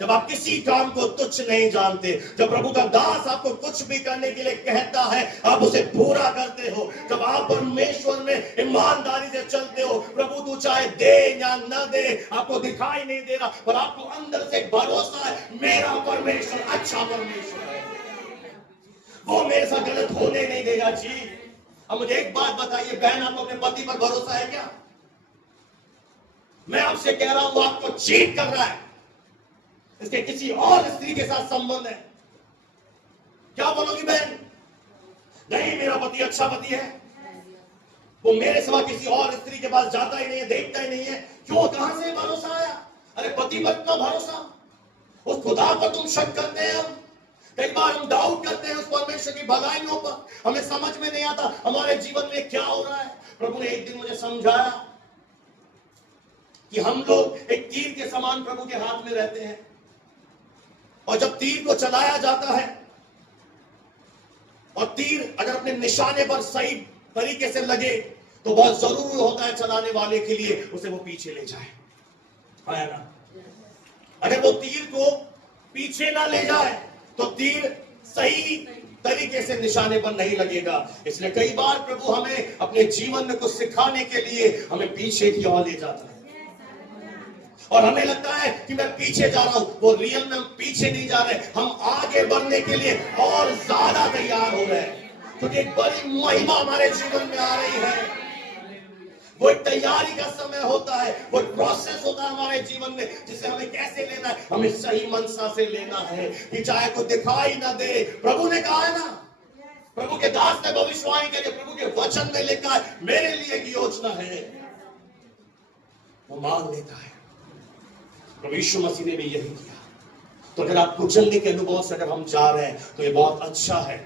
जब आप किसी काम को तुच्छ नहीं जानते, जब प्रभु का दास आपको कुछ भी करने के लिए कहता है, आप उसे पूरा करते हो। जब आप परमेश्वर में ईमानदारी से चलते हो, प्रभु तू चाहे दे या न दे, आपको दिखाई नहीं दे रहा, पर आपको अंदर से भरोसा है, मेरा परमेश्वर अच्छा परमेश्वर है, वो मेरे साथ गलत होने नहीं देगा जी। अब मुझे एक बात बताइए, बहन आपको अपने पति पर भरोसा है क्या? मैं आपसे कह रहा हूं, वो आपको चीट कर रहा है, इसके किसी और स्त्री के साथ संबंध है। क्या बोलोगी बहन? नहीं, मेरा पति अच्छा पति है, वो मेरे सिवा किसी और स्त्री के पास जाता ही नहीं है, देखता ही नहीं है। क्यों? कहां से भरोसा आया? अरे पति पर इतना भरोसा, उस खुदा पर तुम शक करते हैं। हम कई बार हम डाउट करते हैं उस परमेश्वर की भलाइयों पर। हमें समझ में नहीं आता हमारे जीवन में क्या हो रहा है। प्रभु ने एक दिन मुझे समझाया कि हम लोग एक तीर के समान प्रभु के हाथ में रहते हैं, और जब तीर को चलाया जाता है, और तीर अगर अपने निशाने पर सही तरीके से लगे, तो बहुत जरूरी होता है चलाने वाले के लिए उसे वो पीछे ले जाए, है ना? अगर वो तीर को पीछे ना ले जाए तो तीर सही तरीके से निशाने पर नहीं लगेगा। इसलिए कई बार प्रभु हमें अपने जीवन में कुछ सिखाने के लिए हमें पीछे की ओर ले जाता है, और हमें लगता है कि मैं पीछे जा रहा हूं, वो रियल में हम पीछे नहीं जा रहे, हम आगे बढ़ने के लिए और ज्यादा तैयार हो रहे हैं, क्योंकि एक बड़ी महिमा हमारे जीवन में आ रही है। वो एक तैयारी का समय होता है, वो एक प्रोसेस होता है हमारे जीवन में, जिसे हमें कैसे लेना है, हमें सही मनसा से लेना है कि चाहे कोई दिखाई ना दे। प्रभु ने कहा है ना, प्रभु के दास ने भविष्यवाणी करके प्रभु के वचन में लिखा है, मेरे लिए एक योजना है, वो मान लेता है। प्रभु यीशु मसीह ने भी यही किया। तो अगर आप कुचलने के अनुभव से अगर हम जा रहे हैं, तो ये बहुत अच्छा है।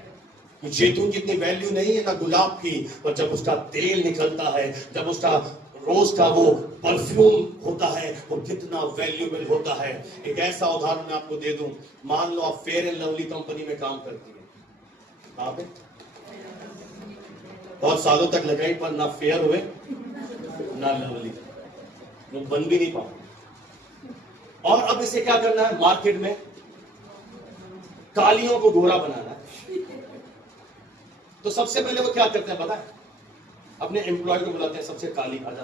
जैतून की इतनी वैल्यू नहीं है ना गुलाब की, पर जब उसका तेल निकलता है, जब उसका रोज का वो परफ्यूम होता है, वो कितना वैल्यूएबल होता है। एक ऐसा उदाहरण मैं आपको दे दूं। मान लो आप फेयर एंड लवली कंपनी में काम करती है, आप बहुत सालों तक लगाई, पर ना फेयर हुए ना लवली, वो बन भी नहीं पाओ। और अब इसे क्या करना है? मार्केट में कालियों को गोरा बनाना है। तो सबसे पहले वो क्या करते हैं पता है? अपने एम्प्लॉय को बुलाते हैं, सबसे काली आजा,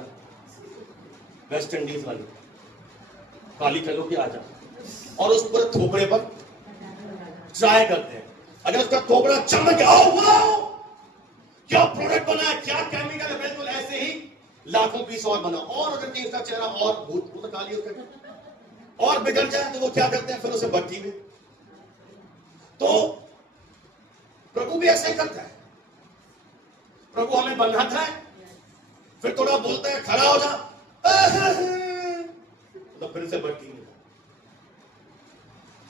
वेस्ट इंडीज वाली काली कलो की आजा, और उस पर थोपड़े पर ट्राई करते हैं। अगर उसका थोपड़ा चमक आओ बुलाओ, क्या प्रोडक्ट बना है, क्या केमिकल है, बिल्कुल ऐसे ही लाखों पीस और बना। और अगर कहीं उसका चेहरा और भूत तो काली उसका और बिगड़ जाए, तो वो क्या करते हैं? फिर उसे भट्टी में। तो प्रभु भी ऐसा ही करता है। प्रभु हमें बनाता है, फिर थोड़ा बोलता है खड़ा हो जा, तो फिर से भट्टी में,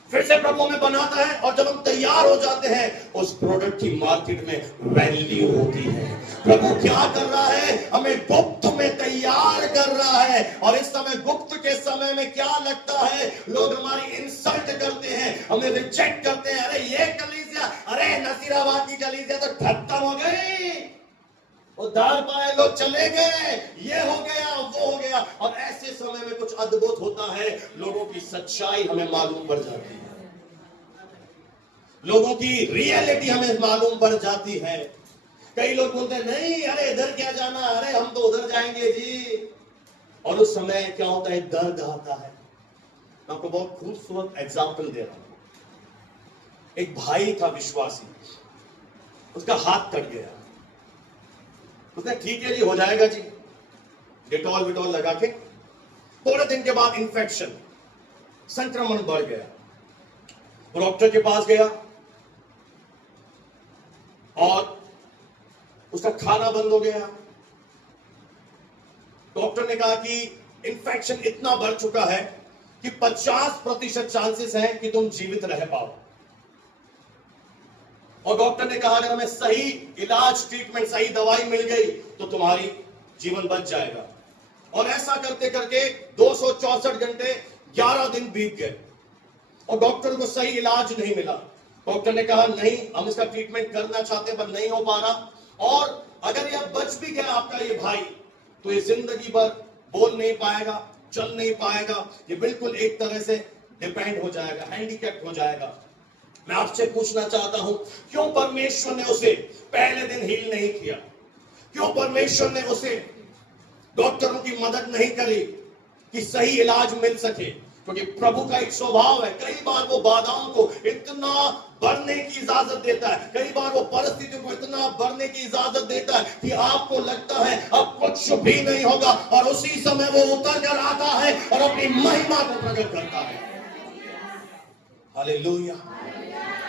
फिर से प्रभु हमें बनाता है। और जब हम तैयार हो जाते हैं, उस प्रोडक्ट की मार्केट में वैल्यू होती है। प्रभु क्या कर रहा है? हमें गुप्त में तैयार कर रहा है। और इस समय गुप्त के समय में क्या लगता है? लोग हमारी इंसल्ट करते हैं, हमें रिजेक्ट करते हैं। अरे ये कलीसिया, अरे नसीराबाद की कलीसिया तो खत्म हो गई, उद्धार पाए लोग चले गए, ये हो गया वो हो गया। और ऐसे समय में कुछ अद्भुत होता है, लोगों की सच्चाई हमें मालूम पड़ जाती है, लोगों की रियलिटी हमें मालूम पड़ जाती है। कई लोग बोलते हैं नहीं, अरे इधर क्या जाना, अरे हम तो उधर जाएंगे जी। और उस समय क्या होता है? दर्द आता है। मैं आपको बहुत खूबसूरत एग्जाम्पल दे रहा हूं। एक भाई था विश्वासी, उसका हाथ कट गया। उसने ठीक है जी, हो जाएगा जी, डिटॉल विटॉल लगा के। थोड़े दिन के बाद इन्फेक्शन, संक्रमण बढ़ गया। डॉक्टर के पास गया, और उसका खाना बंद हो गया। डॉक्टर ने कहा कि इन्फेक्शन इतना बढ़ चुका है कि 50% चांसेस हैं कि तुम जीवित रह पाओ। और डॉक्टर ने कहा अगर हमें सही इलाज, ट्रीटमेंट, सही दवाई मिल गई तो तुम्हारी जीवन बच जाएगा। और ऐसा करते करके 264 घंटे 11 दिन बीत गए और डॉक्टर को सही इलाज नहीं मिला। डॉक्टर ने कहा नहीं, हम इसका ट्रीटमेंट करना चाहते हैं पर नहीं हो पा रहा, और अगर यह बच भी गया आपका ये भाई तो ये जिंदगी भर बोल नहीं पाएगा, चल नहीं पाएगा, ये बिल्कुल एक तरह से डिपेंड हो जाएगा, हैंडीकैप हो जाएगा। मैं आपसे पूछना चाहता हूं, क्यों परमेश्वर ने उसे पहले दिन हील नहीं किया? क्यों परमेश्वर ने उसे डॉक्टरों की मदद नहीं करी कि सही इलाज मिल सके? क्योंकि प्रभु का एक स्वभाव है, कई बार वो बाधाओं को इतना बढ़ने की इजाजत देता है, कई बार वो परिस्थितियों को इतना बढ़ने की इजाजत देता है कि आपको लगता है अब कुछ भी नहीं होगा, और उसी समय वो उतर कर आता है और अपनी महिमा को प्रकट करता है। हालेलुया।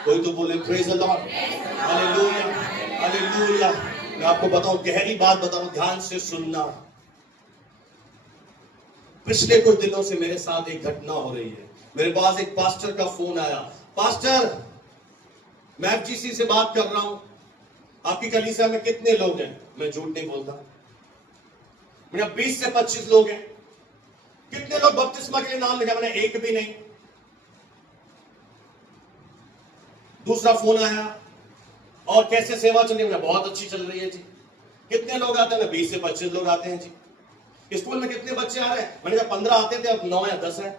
कोई तो बोले praise the Lord. Hallelujah, hallelujah. मैं आपको बताऊं, गहरी बात बताऊं, ध्यान से सुनना। पिछले कुछ दिनों से मेरे साथ एक घटना हो रही है। मेरे पास एक पास्टर का फोन आया, पास्टर मैं एफजीसी से बात कर रहा हूं, आपकी कलीसिया में कितने लोग हैं? मैं झूठ नहीं बोलता, मेरा 20 से 25 लोग हैं। कितने लोग बपतिस्मा के लिए नाम लिखा? मैंने एक भी नहीं। दूसरा फोन आया, और कैसे सेवा चल रही है? बहुत अच्छी चल रही है जी। कितने लोग आते हैं? 20 से 25 लोग आते हैं जी। स्कूल में कितने बच्चे आ रहे हैं? मैंने कहा 15 आते थे, अब 9 या 10 है।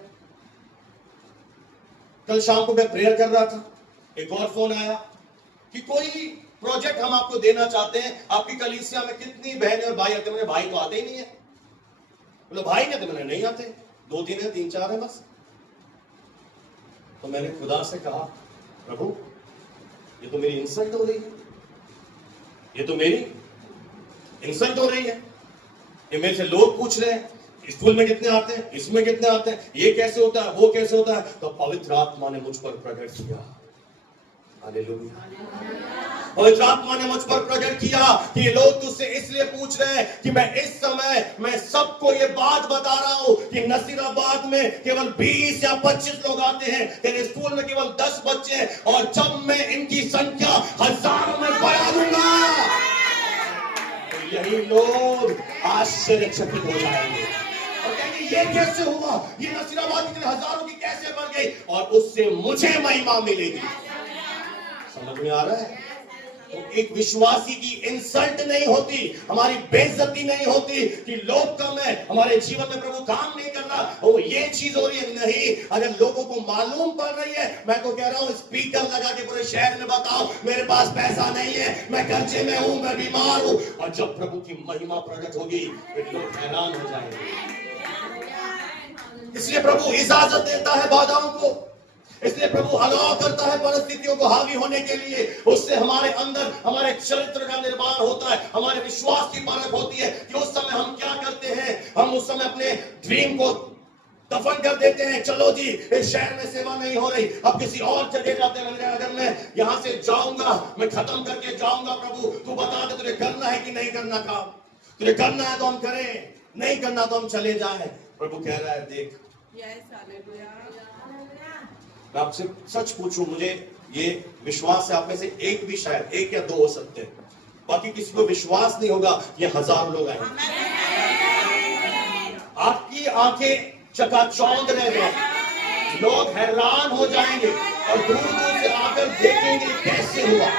कल शाम को मैं प्रेयर कर रहा था, एक और फोन आया कि कोई प्रोजेक्ट हम आपको देना चाहते हैं, आपकी कलीसिया में कितनी बहनें और भाई आते हैं? मैंने भाई तो आते ही नहीं है। बोले भाई ने, तो मैंने नहीं आते, 2-3 है, 3-4 है बस। तो मैंने खुदा से कहा, प्रभु ये तो मेरी इंसल्ट हो रही है, ये तो मेरी इंसल्ट हो रही है। ये मेरे से लोग पूछ रहे हैं स्कूल में कितने आते हैं, इसमें कितने आते हैं, ये कैसे होता है, वो कैसे होता है। तो पवित्र आत्मा ने मुझ पर प्रकट किया। हालेलुया। पवित्र आत्मा ने मुझ पर प्रकट किया कि ये लोग तुझसे इसलिए पूछ रहे हैं कि मैं इस समय मैं सबको ये बात बता रहा हूं कि नसीराबाद में केवल 20 या 25 लोग आते हैं, तेरे स्कूल में केवल 10 बच्चे हैं, और जब मैं इनकी संख्या हजारों में बढ़ा दूंगा तो यही लोग आश्चर्यचकित हो जाएंगे और कहेंगे ये कैसे हुआ, ये नसीराबाद की हजारों की कैसे बढ़ गई, और उससे मुझे महिमा मिलेगी। समझ में आ रहा है? तो एक विश्वासी की इंसल्ट नहीं होती, हमारी बेइज्जती नहीं होती कि लोग कम है, हमारे जीवन में प्रभु काम नहीं कर रहा, वो ये चीज हो रही है। नहीं, अगर लोगों को मालूम पड़ रही है, मैं तो कह रहा हूं स्पीकर लगा के पूरे शहर में बताओ मेरे पास पैसा नहीं है, मैं कर्जे में हूं, मैं बीमार हूं, और जब प्रभु की महिमा प्रकट होगी फिर लोग हैरान हो जाएंगे। इसलिए प्रभु इजाजत देता है बाधाओं को, इसलिए प्रभु अलाउ करता है परिस्थितियों को हावी होने के लिए। उससे हमारे अंदर हमारे चरित्र का निर्माण होता है, हमारे विश्वास की परख होती है कि उस समय हम क्या करते हैं। हम उस समय अपने ड्रीम को दफन कर देते हैं, चलो जी इस शहर में सेवा नहीं हो रही, अब किसी और जगह जाते हैं। अगर मैं यहां से जाऊंगा, मैं खत्म करके जाऊंगा, प्रभु तू बता दे तुझे करना है कि नहीं करना काम, तुझे करना है तो हम करें, नहीं करना तो हम चले जाएं। प्रभु कह रहा है देख, मैं आपसे सच पूछूं, मुझे ये विश्वास है आप में से एक भी, शायद 1 या 2 हो सकते हैं, बाकी किसी को विश्वास नहीं होगा ये हजारों लोग आएंगे। आपकी आंखें चकाचौंध रह जाएंगी, लोग हैरान हो जाएंगे और दूर दूर से आकर देखेंगे कैसे हुआ।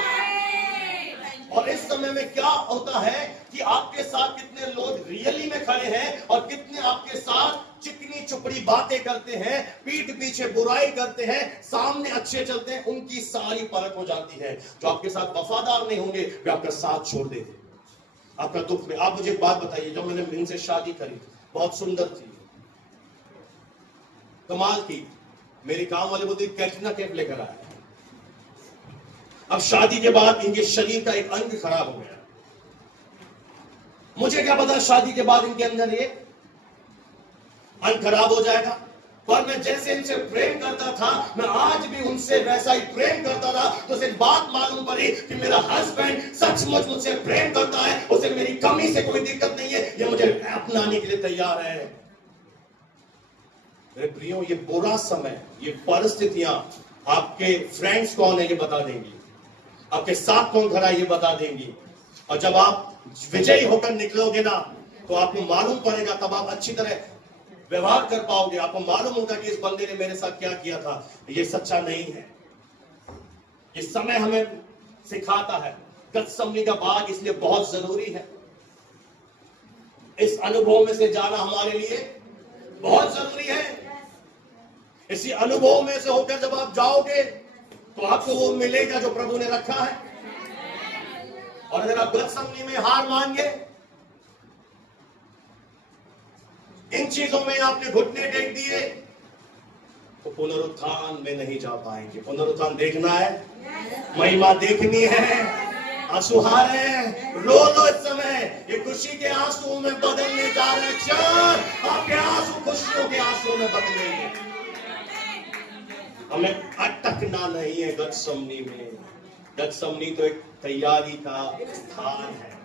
और इस समय में क्या होता है कि आपके साथ कितने लोग रियली में खड़े हैं और कितने आपके साथ चिकनी चुपड़ी बातें करते हैं, पीठ पीछे बुराई करते हैं, सामने अच्छे चलते हैं, उनकी सारी परख हो जाती है। जो आपके साथ वफादार नहीं होंगे वे आपका साथ छोड़ देंगे आपका दुख में। आप मुझे एक बात बताइए, जब मैंने इनसे शादी करी, बहुत सुंदर थी, कमाल की, मेरे काम वाले बोलते कैटरीना कैफ लेकर आया। अब शादी के बाद इनके शरीर का एक अंग खराब हो गया। मुझे क्या पता शादी के बाद इनके अंदर ये अंग खराब हो जाएगा, पर मैं जैसे इनसे प्रेम करता था, मैं आज भी उनसे वैसा ही प्रेम करता था। तो सिर्फ बात मालूम पड़ी कि मेरा हस्बैंड सचमुच मुझसे प्रेम करता है, उसे मेरी कमी से कोई दिक्कत नहीं है, ये मुझे अपनाने के लिए तैयार है। मेरे प्रियो, ये बुरा समय, ये परिस्थितियां आपके फ्रेंड्स कौन है ये बता देंगी, आपके साथ कौन खड़ा है ये बता देंगी। और जब आप विजयी होकर निकलोगे ना, तो आपको मालूम पड़ेगा, तब आप अच्छी तरह व्यवहार कर पाओगे। आपको मालूम होगा कि इस बंदे ने मेरे साथ क्या किया था, ये सच्चा नहीं है। ये समय हमें सिखाता है, गतसमनी का बाग इसलिए बहुत जरूरी है। इस अनुभव में से जाना हमारे लिए बहुत जरूरी है। इसी अनुभव में से होकर जब आप जाओगे तो आपको वो मिलेगा जो प्रभु ने रखा है। और अगर आप गतसमनी में हार मान गए, इन चीजों में आपने घुटने टेक दिए, तो पुनरुत्थान में नहीं जा पाएंगे। पुनरुत्थान देखना है, महिमा देखनी है, आंसू आ रहे हैं, रो लो इस समय, ये खुशी के आंसू में बदलने जा रहे हैं। आपके आंसू खुशियों के आंसू में बदलेंगे। हमें अटकना नहीं है गतसमनी में। गतसमनी तो एक तैयारी का स्थान है।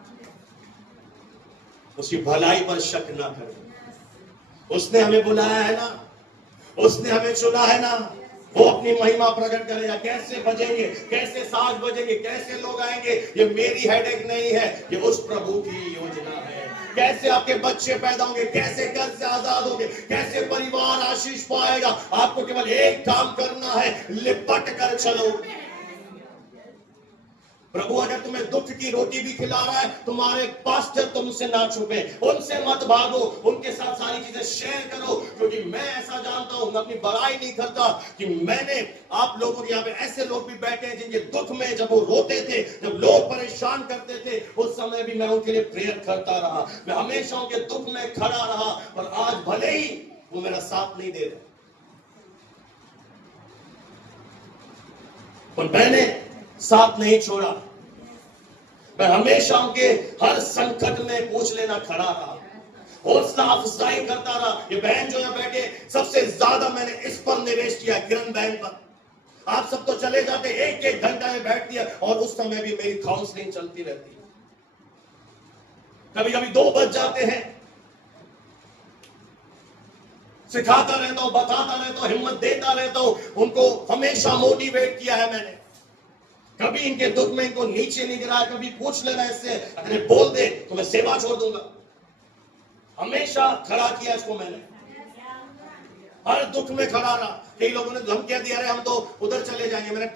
उसकी भलाई पर शक ना करें। उसने हमें बुलाया है ना, उसने हमें चुना है ना, वो अपनी महिमा प्रकट करेगा। कैसे बजेंगे, कैसे साज बजेंगे, कैसे लोग आएंगे, ये मेरी हेडेक नहीं है, ये उस प्रभु की योजना है। कैसे आपके बच्चे पैदा होंगे, कैसे घर से आजाद होंगे, कैसे परिवार आशीष पाएगा, आपको केवल एक काम करना है, लिपट कर चलो। प्रभु अगर तुम्हें दुख की रोटी भी खिला रहा है, तुम्हारे पास्टर तुमसे ना छुपे, उनसे मत भागो, उनके साथ सारी चीजें शेयर करो। क्योंकि मैं ऐसा जानता हूं, मैं अपनी बड़ाई नहीं करता, कि मैंने आप लोगों के यहाँ पे ऐसे लोग भी बैठे हैं जिनके दुख में जब वो रोते थे, जब लोग परेशान करते थे, उस समय भी मैं उनके लिए प्रेयर करता रहा। मैं हमेशा उनके दुख में खड़ा रहा। और आज भले ही वो मेरा साथ नहीं दे रहे, पर मैंने साथ नहीं छोड़ा। मैं हमेशा उनके हर संकट में पूछ लेना खड़ा रहा, हौसला अफजाई करता रहा। ये बहन जो है बैठे, सबसे ज्यादा मैंने इस पर निवेश किया, किरण बहन पर। आप सब तो चले जाते, एक एक घंटा में बैठ दिया, और उस समय भी मेरी काउंसलिंग चलती रहती है। कभी कभी 2 बज जाते हैं, सिखाता रहता हूं, बताता रहता हूं, हिम्मत देता रहता हूं। उनको हमेशा मोटिवेट किया है मैंने। कभी इनके दुख में इनको नीचे नहीं गिराया। कभी पूछ लेना इससे, अगर बोल दे तो मैं सेवा छोड़ दूंगा। हमेशा खड़ा किया इसको मैंने, हर दुख में खड़ा रहा। कई लोगों ने धमकियां दिया, अरे हम तो उधर चले जाएंगे। मैंने